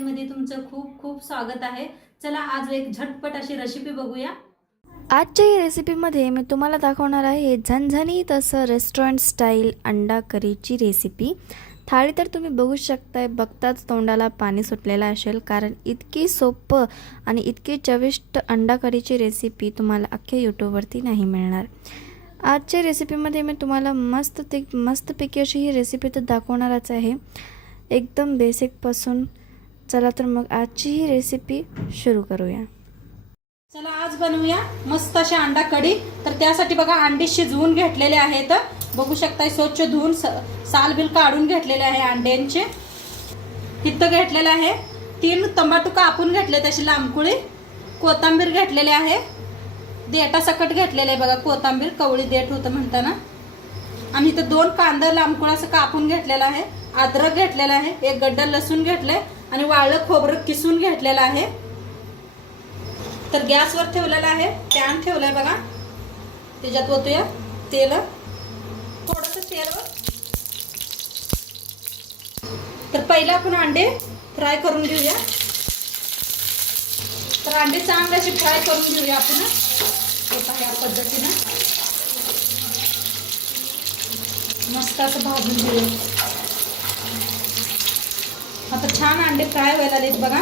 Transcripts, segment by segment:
मध्ये तुमचं खूप खूप स्वागत आहे। चला आज एक झटपट अशी रेसिपी बघूया। आजच्या या रेसिपीमध्ये मी तुम्हाला दाखवणार आहे झणझणीत असं रेस्टॉरंट स्टाईल अंडा करीची रेसिपी। थाळी तर तुम्ही बघू शकताय, बघताच तोंडाला पाणी सुटलेलं असेल, कारण इतकी सोपं आणि इतकी चविष्ट अंडा करीची रेसिपी तुम्हाला अख्ख्या यूट्यूबवरती नाही मिळणार। आजच्या रेसिपीमध्ये मी तुम्हाला मस्तपैकी अशी ही रेसिपी तर दाखवणारच आहे, एकदम बेसिकपासून। चला तर मग आजची ही रेसिपी सुरू करूया। चला आज बनवूया मस्त अशी अंडा कढी। तर त्यासाठी बघा अंडे शिजवून घेतलेले आहेत, बघू शकताय, स्वच्छ धुवून साल बिल काढून घेतलेले आहे अंड्यांचे। इथं घेतलेले आहे 3 टमाटो कापून घेतले, तशी लांबकुळी कोथिंबीर घेतलेले आहे, देठा सकट घेतलेले आहे बघा, कोथिंबीर कवळी देठ होतं म्हणताना। आणि इथं 2 कांदा लांबकुळा असं कापून घेतलेला आहे, अद्रक घेतलेला आहे, 1 गड्डा लसूण घेतले आणि वाळलं खोबरं किसून घेतलेलं आहे। तर गॅसवर ठेवलेला आहे, पॅन ठेवलाय बघा, त्याच्यात ओतूया तेल, थोडंसं तेल। तर पहिला आपण अंडे फ्राय करून घेऊया। तर अंडे चांगले असे फ्राय करून घेऊया आपण या पद्धतीने, मस्त असं भाजून घेऊया। आता छान अंडे फ्राय व्हायला लागलेत बघा,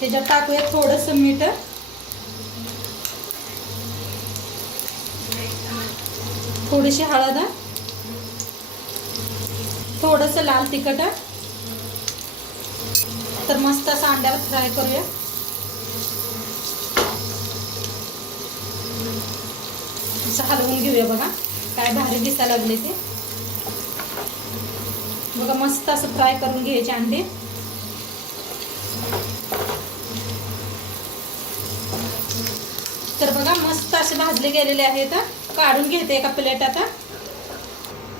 त्याच्यात टाकूया थोडंसं मीठ, थोडीशी हळद, थोडंसं लाल तिखट। तर मस्त असं अंड्यावर फ्राय करूया। असं हलवून घेऊया बघा, काय भारी दिसायला लागले ते बघा, मस्त असं फ्राय करून घ्यायचे अंडे। तर बघा मस्त असे भाजले गेलेले आहेत, काढून घेते एका प्लेटात।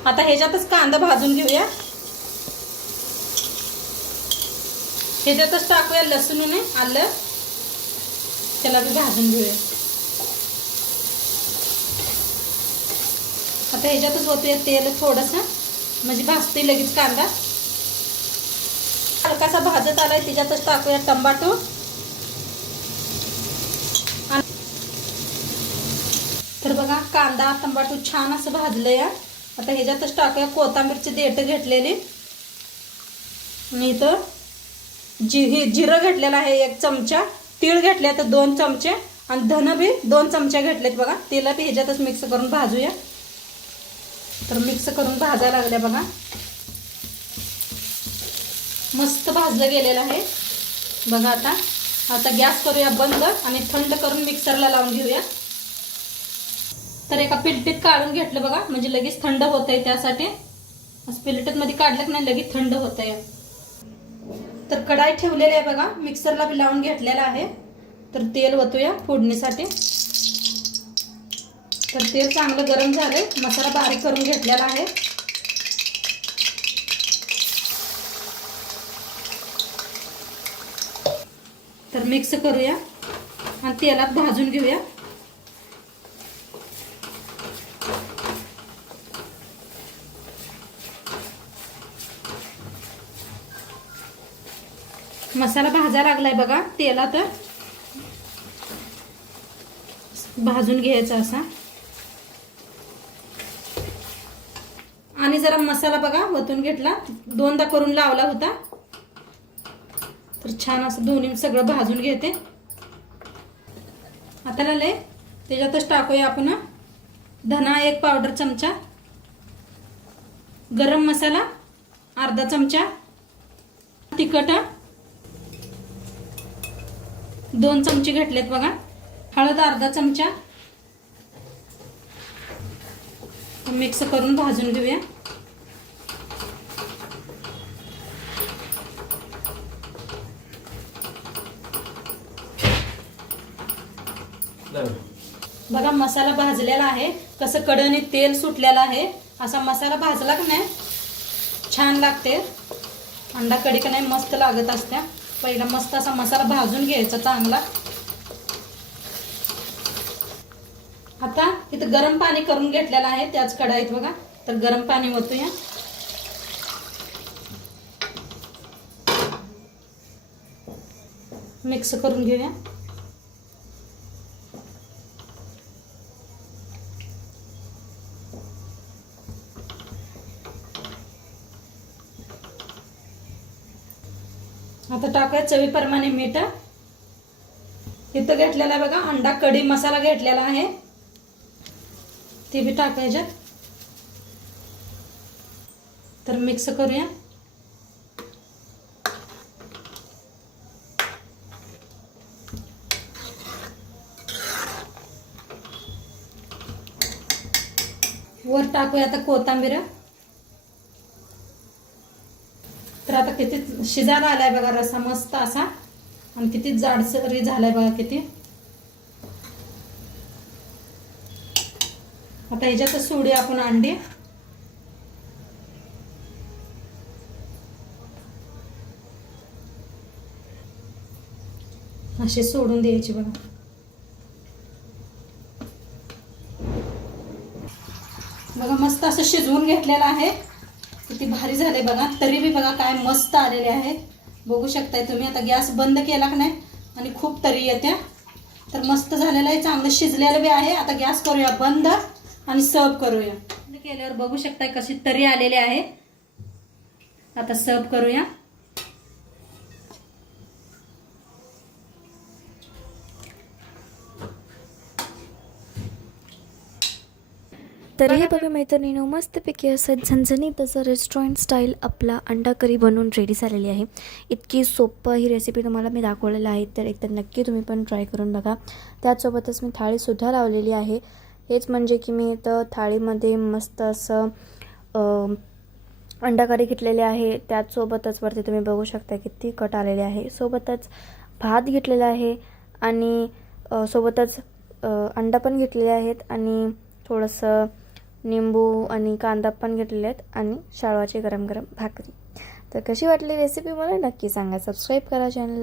आता ह्याच्यातच कांदा भाजून घेऊया, ह्याच्यातच टाकूया लसूण आणि आलं, त्याला बी भाजून घेऊया। आता ह्याच्यातच ओतूया तेल थोडंसं, म्हणजे भाजते लगेच कांदा। हलकासा भाजत आलाय, त्याच्यातच टाकूया टमाटो, तर बघा कांदा टमाटो छान असं भाजलंय। आता ह्याच्यातच टाकूया कोथिंबीरची देठ घेतलेली, आणि इथं जिरं घेतलेलं आहे 1 चमचा, तीळ घेतले तर 2 चमचे, आणि धन बी 2 चमचे घेतलेत बघा। तेला बी ह्याच्यातच मिक्स करून भाजूया। तर मिक्स करून भाजायला लागले बघा, मस्त भाजलं गेलेलं आहे बघा। आता गॅस करूया बंद आणि थंड करून मिक्सरला लावून घेऊया। तर एका पिलटीत काढून घेतलं बघा, म्हणजे लगेच थंड होतंय, त्यासाठी असं पिलटीत मध्ये काढलं की नाही लगेच थंड होतंय। तर कढाई ठेवलेली आहे बघा, मिक्सरला बी लावून घेतलेला आहे। तर तेल ओतूया फोडणीसाठी। तर तेल चांगलं गरम झालंय, मसाला बारीक करून घेतलेला आहे। तर मिक्स करूया आणि तेलात भाजून घेऊया। मसाला भाजायला लागलाय बघा तेलात, भाजून घ्यायचा असा। आणि जरा मसाला बघा वतून घेतला, 2दा करून लावला होता। तर छान असं दोन्ही सगळं भाजून घेते। आता त्याच्यातच टाकूया आपण धना 1 पावडर चमचा, गरम मसाला अर्धा चमचा, तिखट 2 चमचे घेतलेत बघा, हळद अर्धा चमचा, मिक्स करून भाजून घेऊया। बघा मसाला भाजलेला आहे, कसं कढईने तेल सुटलेला आहे। असा मसाला भाजला की नाही छान लागते अंडा कढी, का नाही मस्त लागत असते। पहिला मस्त असा मसाला भाजून घ्यायचा चांगला। आता इथं गरम पाणी करून घेतलेलं आहे त्याच कढईत बघा, तर गरम पाणी ओतूया। मिक्स करून घेऊया. आता टाकूया चवीप्रमाणे मीठ. इथं घेतलेला बघा अंडा कढी मसाला घेतलेला आहे, ते बी टाकायचे. तर मिक्स करूया. वर टाकूया आता कोथिंबीर. तर आता किती शिजायला आलाय बघा रसा मस्त असा, आणि किती जाडसरी झालाय बघा किती. आता ह्याच्यात सोडूया आपण अंडी. असे सोडून द्यायची बघा. बघा मस्त असं शिजवून घेतलेलं आहे. किती भारी झाले बघा. तरी बी बघा काय मस्त आलेले आहे, बघू शकताय तुम्ही. आता गॅस बंद केला की नाही आणि खूप तरी येते. तर मस्त झालेलं आहे, चांगलं शिजलेलं बी आहे. आता गॅस करूया बंद आणि सर्व करूया. बंद केल्यावर बघू शकताय कशी तरी आलेली आहे. आता सर्व करूया. तरीही बघा मैत्रिणींनो, मस्तपैकी असं झणझणीत असं रेस्टॉरंट स्टाईल आपला अंडा करी बनवून रेडी झालेली आहे. इतकी सोपं ही रेसिपी तुम्हाला मी दाखवलेली आहे, तर एकतर नक्की तुम्ही पण ट्राय करून बघा. त्याचसोबतच मी थाळीसुद्धा लावलेली आहे. हेच म्हणजे की मी इथं थाळीमध्ये मस्त असं अंडा करी घेतलेले आहे. त्याचसोबतच वरती तुम्ही बघू शकता किती कट आलेले आहे. सोबतच भात घेतलेला आहे आणि सोबतच अंडा पण घेतलेले आहेत आणि थोडंसं निंबू आणि कांदा पण घेतलेले आहेत आणि शाळवाची गरम गरम भाकरी. तर कशी वाटली रेसिपी मला नक्की सांगा. सबस्क्राईब करा चॅनल.